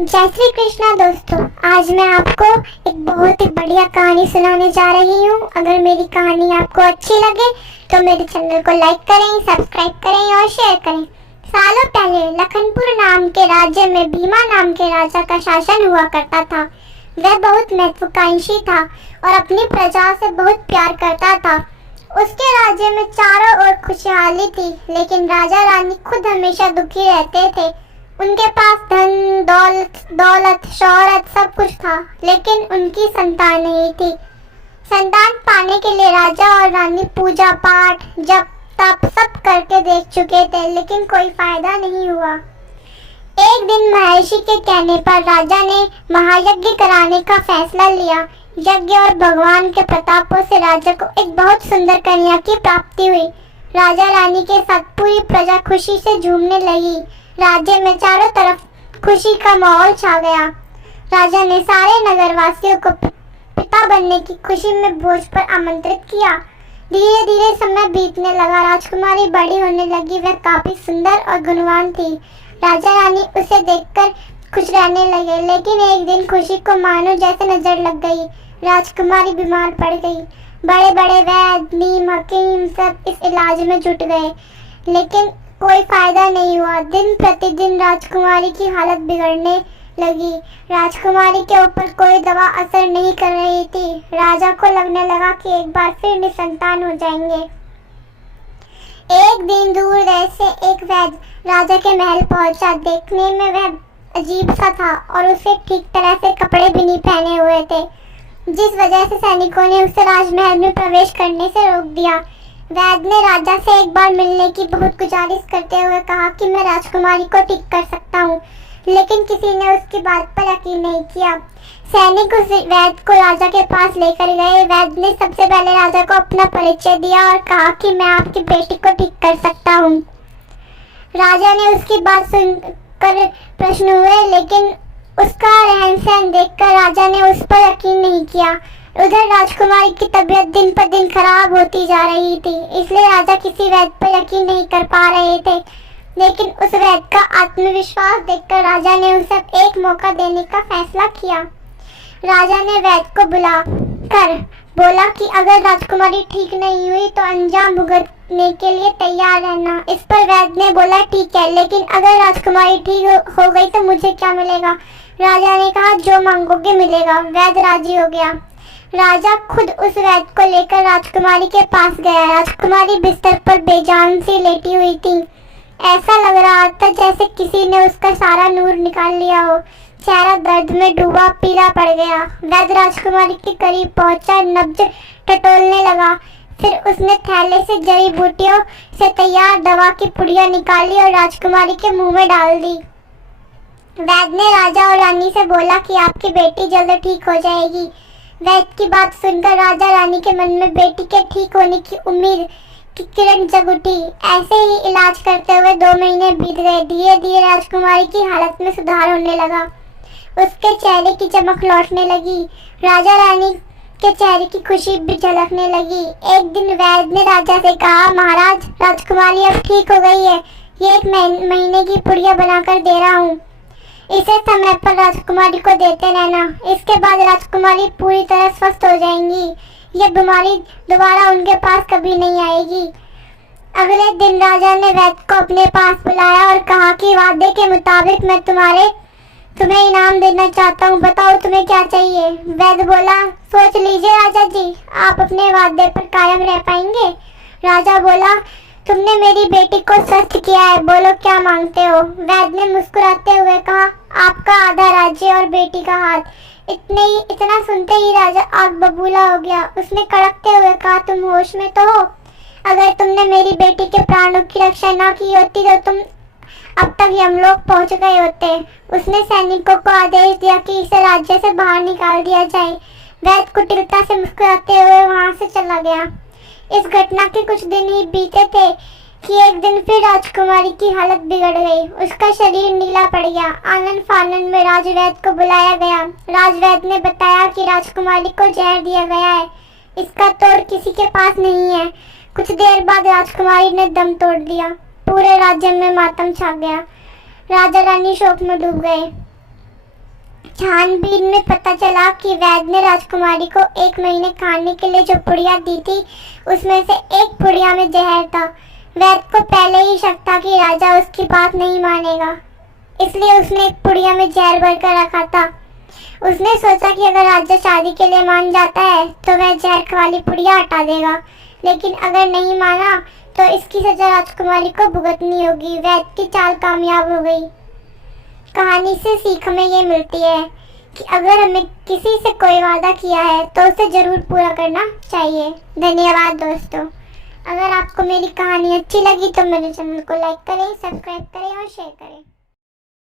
जय श्री कृष्णा दोस्तों। आज मैं आपको एक बहुत ही बढ़िया कहानी सुनाने जा रही हूँ। अगर मेरी कहानी आपको अच्छी लगे तो मेरे चैनल को लाइक करें, सब्सक्राइब करें और शेयर करें। सालों पहले लखनपुर नाम के राज्य में भीमा नाम के राजा का शासन हुआ करता था। वह बहुत महत्वाकांक्षी था और अपनी प्रजा से बहुत प्यार करता था। उसके राज्य में चारों ओर खुशहाली थी, लेकिन राजा रानी खुद हमेशा दुखी रहते थे। उनके पास धन दौलत शोहरत सब कुछ था, लेकिन उनकी संतान नहीं थी। संतान पाने के लिए राजा और रानी पूजा पाठ जप तप सब करके देख चुके थे, लेकिन कोई फायदा नहीं हुआ। एक दिन महर्षि के कहने पर राजा ने महायज्ञ कराने का फैसला लिया। यज्ञ और भगवान के प्रतापों से राजा को एक बहुत सुंदर कन्या की प्राप्ति हुई। राजा रानी के साथ पूरी प्रजा खुशी से झूमने लगी। राज्य में चारों तरफ खुशी का माहौल छा गया। राजा ने सारे नगरवासियों को पिता बनने की खुशी में भोज पर आमंत्रित किया। धीरे धीरे समय बीतने लगा। राजकुमारी बड़ी होने लगी। वह काफी सुंदर और गुणवान थी। राजा रानी उसे देखकर खुश रहने लगे, लेकिन एक दिन खुशी को मानो जैसे नजर लग गई। राजकुमारी बीमार पड़ गई। बड़े बड़े वैद्य नीम हकीम सब इस इलाज में जुट गए, लेकिन कोई फायदा नहीं हुआ। दिन प्रतिदिन राजकुमारी की हालत बिगड़ने लगी। राजकुमारी के ऊपर कोई दवा असर नहीं कर रही थी। राजा को लगने लगा कि एक बार फिर निसंतान हो जाएंगे। एक दिन दूर देश से एक वैद्य राजा के महल पहुंचा। देखने में वह अजीब सा था और उसे ठीक तरह से कपड़े भी नहीं पहने हुए थे, जिस वजह से सैनिकों ने उसे राजमहल में प्रवेश करने से रोक दिया। वैद्य ने राजा से एक बार मिलने की बहुत गुजारिश करते हुए कहा कि मैं राजकुमारी को ठीक कर सकता हूँ, लेकिन किसी ने उसकी बात पर यकीन नहीं किया। सैनिक उस वैद्य को राजा के पास लेकर गए। वैद्य ने सबसे पहले राजा को अपना परिचय दिया और कहा कि मैं आपकी बेटी को ठीक कर सकता हूँ। राजा ने उसकी बात सुनकर प्रश्न हुए, लेकिन उसका रहन सहन देखकर राजा ने उस पर यकीन नहीं किया। उधर राजकुमारी की तबीयत दिन पर दिन खराब होती जा रही थी, इसलिए राजा किसी वैद्य पर यकीन नहीं कर पा रहे थे। लेकिन उस वैद्य का आत्मविश्वास देखकर राजा ने उसे एक मौका देने का फैसला किया। राजा ने वैद्य को बुला कर बोला कि अगर राजकुमारी ठीक नहीं हुई तो अंजाम भुगतने के लिए तैयार रहना। इस पर वैद्य ने बोला ठीक है, लेकिन अगर राजकुमारी ठीक हो गई तो मुझे क्या मिलेगा? राजा ने कहा जो मांगोगे मिलेगा। वैद्य राजी हो गया। राजा खुद उस वैद्य को लेकर राजकुमारी के पास गया। राजकुमारी बिस्तर पर बेजान सी लेटी हुई थी। ऐसा लग रहा था जैसे किसी ने उसका सारा नूर निकाल लिया हो। चेहरा दर्द में डूबा पीला पड़ गया। वैद्य राजकुमारी के करीब पहुंचा, नब्ज टटोलने लगा। फिर उसने थैले से जड़ी बूटियों से तैयार दवा की पुड़िया निकाली और राजकुमारी के मुंह में डाल दी। वैद्य ने राजा और रानी से बोला कि आपकी बेटी जल्द ठीक हो जाएगी। वैद्य की बात सुनकर राजा रानी के मन में बेटी के ठीक होने की उम्मीद की किरण जग उठी। ऐसे ही इलाज करते हुए 2 महीने बीत गए। धीरे धीरे राजकुमारी की हालत में सुधार होने लगा। उसके चेहरे की चमक लौटने लगी। राजा रानी के चेहरे की खुशी भी झलकने लगी। एक दिन वैद्य ने राजा से कहा, महाराज राजकुमारी अब ठीक हो गई है। ये 1 महीने की पुड़िया बनाकर दे रहा हूँ। इसे समय पर राजकुमारी को देते रहना। इसके बाद राजकुमारी पूरी तरह स्वस्थ हो जाएंगी। यह बीमारी दोबारा उनके पास कभी नहीं आएगी। अगले दिन राजा ने वैद्य को अपने पास बुलाया और कहा कि वादे के मुताबिक मैं तुम्हें इनाम देना चाहता हूँ। बताओ तुम्हें क्या चाहिए? वैद्य बोला, सोच लीजिए राजा जी, आप अपने वादे पर कायम रह पाएंगे? राजा बोला, तुमने मेरी बेटी को स्वस्थ किया है, बोलो क्या मांगते हो? वैद्य ने मुस्कुराते हुए कहा, आपका आधा राज्य और बेटी का हाथ। इतना सुनते ही राजा आग बबूला हो गया। उसने कड़कते हुए कहा, तुम होश में तो हो? अगर तुमने मेरी बेटी के प्राणों की रक्षा ना की होती तो तुम अब तक यमलोक पहुंच गए होते। उसने सैनिकों को आदेश दिया कि इसे राज्य से बाहर निकाल दिया जाए। वैद्य कुटिलता से मुस्कुराते हुए वहां से चला गया। इस घटना के कुछ दिन ही बीते थे कि एक दिन फिर राजकुमारी की हालत बिगड़ गई। उसका शरीर नीला पड़ गया। आनन फानन में राजवैद्य को बुलाया गया। राजवैद्य ने बताया कि राजकुमारी को जहर दिया गया है। इसका तोड़ किसी के पास नहीं है। कुछ देर बाद राजकुमारी ने दम तोड़ दिया। पूरे राज्य में मातम छा गया। राजा रानी शोक में डूब गए। छानबीन में पता चला कि वैद्य ने राजकुमारी को 1 महीने खाने के लिए जो पुड़िया दी थी उसमें से एक पुड़िया में जहर था। वैद्य को पहले ही शक था कि राजा उसकी बात नहीं मानेगा, इसलिए उसने एक पुड़िया में जहर भरकर रखा था। उसने सोचा कि अगर राजा शादी के लिए मान जाता है तो वह जहर वाली पुड़िया हटा देगा, लेकिन अगर नहीं माना तो इसकी सजा राजकुमारी को भुगतनी होगी। वैद्य की चाल कामयाब हो गई। कहानी से सीख हमें ये मिलती है कि अगर हमें किसी से कोई वादा किया है तो उसे ज़रूर पूरा करना चाहिए। धन्यवाद दोस्तों। अगर आपको मेरी कहानी अच्छी लगी तो मेरे चैनल को लाइक करें, सब्सक्राइब करें और शेयर करें।